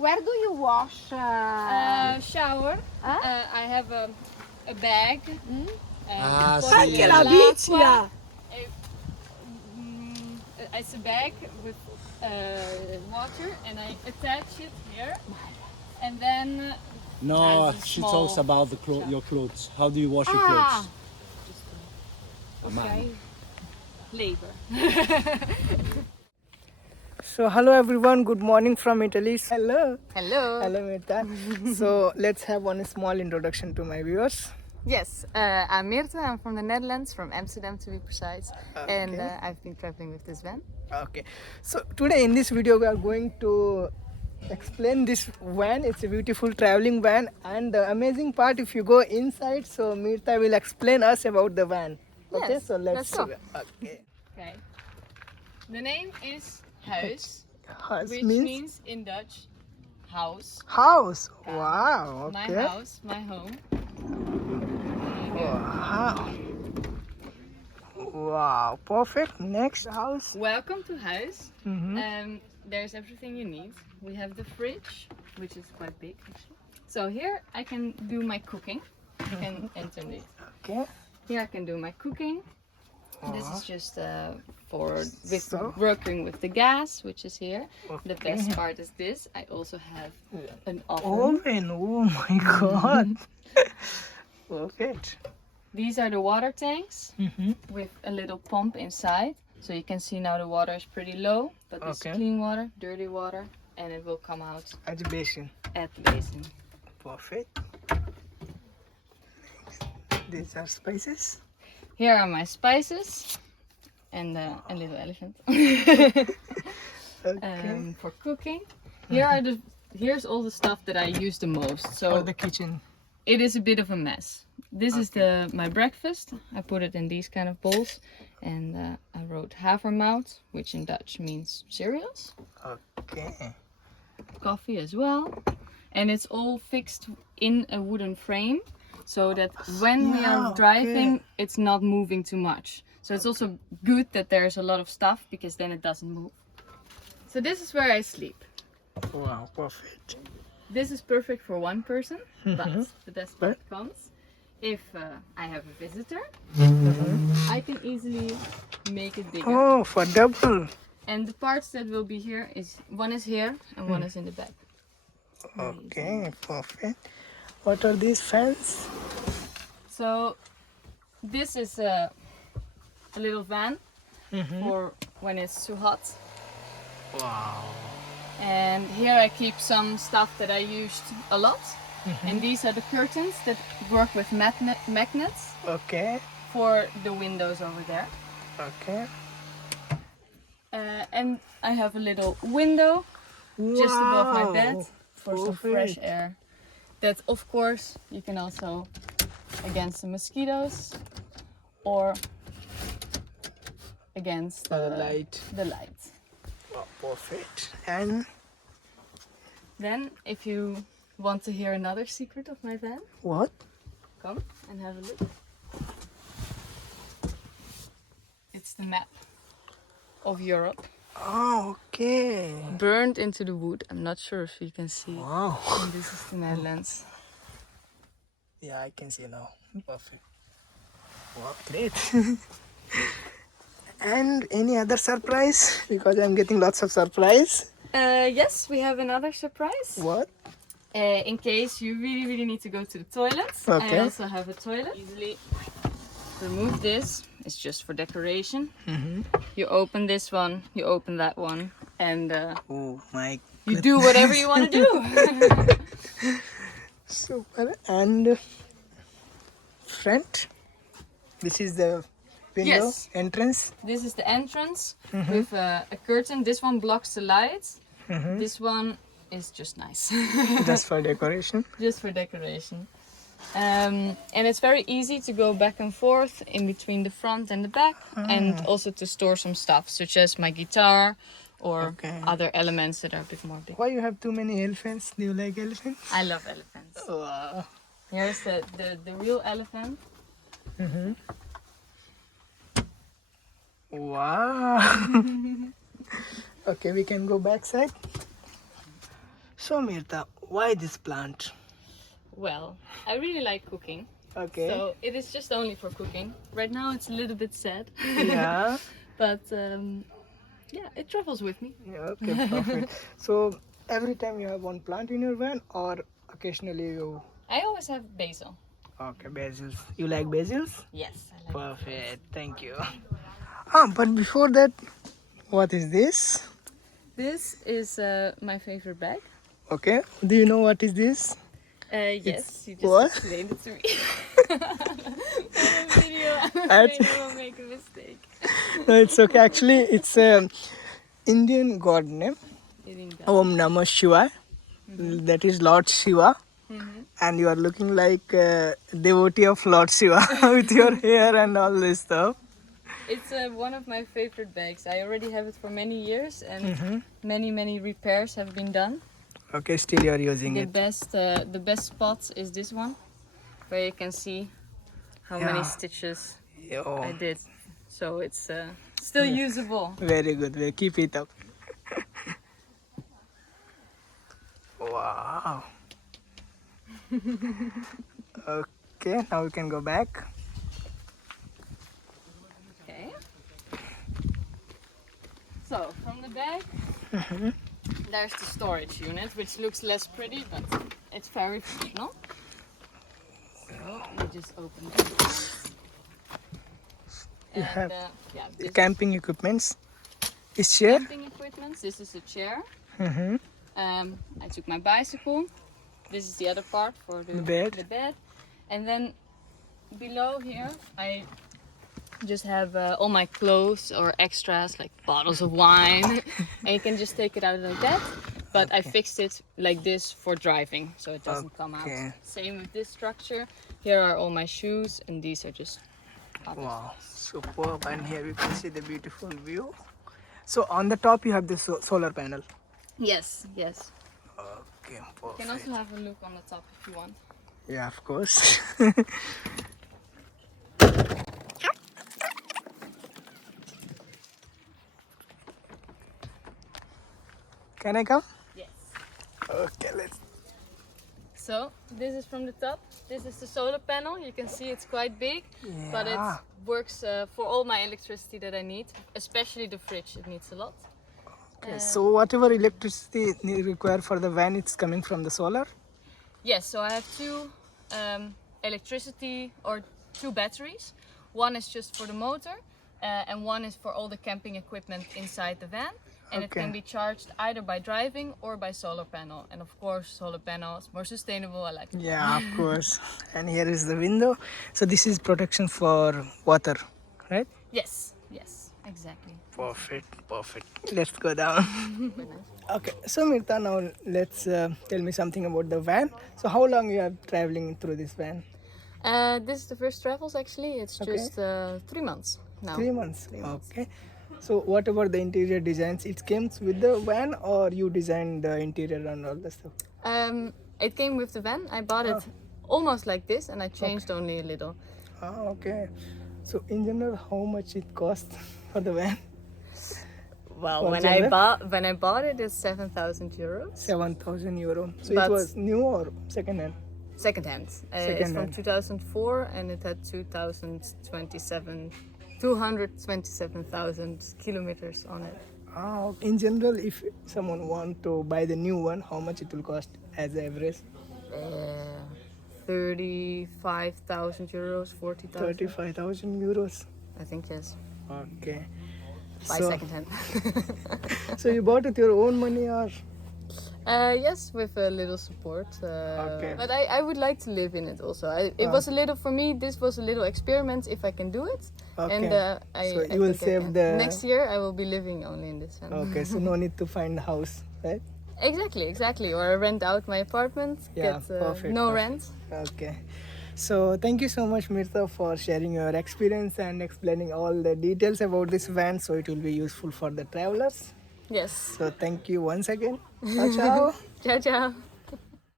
Where do you wash? Shower. I have a bag. Sì. Anche la bici! It's a bag with water, and I attach it here, and then No, As a she small talks about your clothes. How do you wash your clothes? okay, labor. So hello everyone, good morning from Italy. Hello. Hello. Hello Mirta. So let's have one small introduction to my viewers. Yes, I'm Mirta. I'm from the Netherlands, from Amsterdam to be precise. And Okay. I've been traveling with this van. Okay. So today in this video we are going to explain this van. It's a beautiful traveling van, and the amazing part, if you go inside, so Mirta will explain us about the van. Okay, Yes, so let's go. Okay. Okay. The name is Huis, House which means means in Dutch house. house. Wow. My Okay. house, my home. Wow. Wow. Perfect. Next house. Welcome to Huis. Mm-hmm. There's everything you need. We have the fridge, which is quite big actually. So here I can do my cooking. You can enter this. Okay. Here I can do my cooking. This is just for So? working with the gas, which is here. The Okay. best part is this. I also have an oven. Oven. Oh my God. Perfect. These are the water tanks Mm-hmm. with a little pump inside. So you can see now the water is pretty low, but this Okay. is clean water, dirty water, and it will come out Education. at the basin. Perfect. These are spices. Here are my spices and a little elephant Okay. for cooking. Here's all the stuff that I use the most. So For the kitchen. it is a bit of a mess. This is my breakfast. I put it in these kind of bowls, and I wrote havermout, which in Dutch means cereals. Okay. Coffee as well, and it's all fixed in a wooden frame, so that when we Yeah, are driving, okay. it's not moving too much. So it's also good that there's a lot of stuff, because then it doesn't move. So this is where I sleep. Wow. Perfect. This is perfect for one person, but the best part But? comes if I have a visitor. I can easily make it bigger. Oh, for double. And the parts that will be here is one is here and one is in the back. Okay. Perfect. What are these fans? So this is a little van for when it's too hot. Wow. And here I keep some stuff that I used a lot. And these are the curtains that work with magnets Okay. for the windows over there. Okay. And I have a little window just above my bed for some fresh Perfect. air. That, of course, you can also against the mosquitoes or against For the light. the light. Wow, perfect. And Then, if you want to hear another secret of my van, what? come and have a look. It's the map of Europe, Oh, okay. burned into the wood. I'm not sure if you can see. Wow. And this is the Netherlands. Yeah, I can see now. Perfect. Wow, great. And any other surprise? Because I'm getting lots of surprise. Yes, we have another surprise. What? In case you really need to go to the toilet. Okay. I also have a toilet. Easily remove this. It's just for decoration. You open this one, you open that one, and Oh my. you do whatever you want to do. Super. And front. This is the window Yes. entrance. This is the entrance with a curtain. This one blocks the light. This one is just nice. Just for decoration. Just for decoration. And it's very easy to go back and forth in between the front and the back, and also to store some stuff, such as my guitar or Okay. other elements that are a bit more big. Why you have too many elephants? Do you like elephants? I love elephants. Wow. Here's the real elephant. Wow. Okay, we can go backside. So Mirta, why this plant? Well, I really like cooking. Okay. So it is just only for cooking. Right now it's a little bit sad. Yeah. But yeah, it travels with me. Yeah, okay, perfect. So every time you have one plant in your van, or occasionally you? I always have basil. Okay, basils. You like basils? Yes, I like Perfect. Thank you. But before that, what is this? This is my favorite bag. Okay. Do you know what is this? Yes, you just what? explained it to me. In the video, I'm That's- afraid I will make a mistake. No, it's okay. Actually, it's a Indian god name. Eating that. Om Namah Shivaya. That is Lord Shiva. And you are looking like a devotee of Lord Shiva with your hair and all this stuff. It's one of my favorite bags. I already have it for many years, and many repairs have been done. Okay, still you are using it. The best spot is this one, where you can see how many Yeah. stitches Oh, I did. So it's still usable. very good. We keep it up. Wow. Okay, now we can go back. Okay. So from the back, there's the storage unit, which looks less pretty, but it's very functional. So we just open this. You have yeah, the this camping equipments. Is is chair? camping equipment. This is a chair. Mm-hmm. I took my bicycle. This is the other part for The bed. The bed. And then below here, I just have all my clothes or extras like bottles of wine, and you can just take it out like that. But I fixed it like this for driving, so it doesn't come out. Okay. Same with this structure. Here are all my shoes, and these are just others. Wow, superb. And here we can see the beautiful view. So on the top you have the solar panel. Yes, yes. Okay, You perfect. can also have a look on the top if you want. Yeah, of course. Can I come? Yes. Okay, let's. So this is from the top. This is the solar panel. You can see it's quite big, but it Yeah. works for all my electricity that I need, especially the fridge. It needs a lot. Okay, so whatever electricity you require for the van, it's coming from the solar. Yes, so I have two electricity or two batteries. One is just for the motor, and one is for all the camping equipment inside the van. And it Okay. can be charged either by driving or by solar panel. And of course, solar panel is more sustainable. I like it. Yeah, of course. And here is the window. So this is protection for water, right? Yes, yes, exactly. Perfect, perfect. Let's go down. Okay, so Mirta, now let's tell me something about the van. So how long you are traveling through this van? This is the first travels actually. It's Okay. just 3 months now. 3 months. Okay. So what about the interior designs? It came with the van, or you designed the interior and all the stuff? It came with the van. I bought it almost like this, and I changed only a little. Ah, okay. So in general, how much it cost for the van? Well, For when general? I bought it, it's 7,000 euros. 7,000 euro. So But- it was new or second hand? Second hand. It's Second from hand. 2004, and it had 227,000 kilometers on it. Ah, okay. In general, if someone want to buy the new one, how much it will cost as average? 35,000 euros, 40,000. 35,000 euros. I think yes. Okay. Buy So- second hand. So you bought with your own money, or? Yes, with a little support. Okay. But I would like to live in it also. It was a little, for me, this was a little experiment if I can do it. Okay. And So I you will think I save can. the- Next year I will be living only in this one. Okay, so no need to find a house, right? Exactly. Or I rent out my apartment, Yeah, get perfect, no perfect. rent. Okay. So thank you so much, Mirta, for sharing your experience and explaining all the details about this van, so it will be useful for the travelers. Yes. So thank you once again. Ciao, ciao. Ciao, ciao.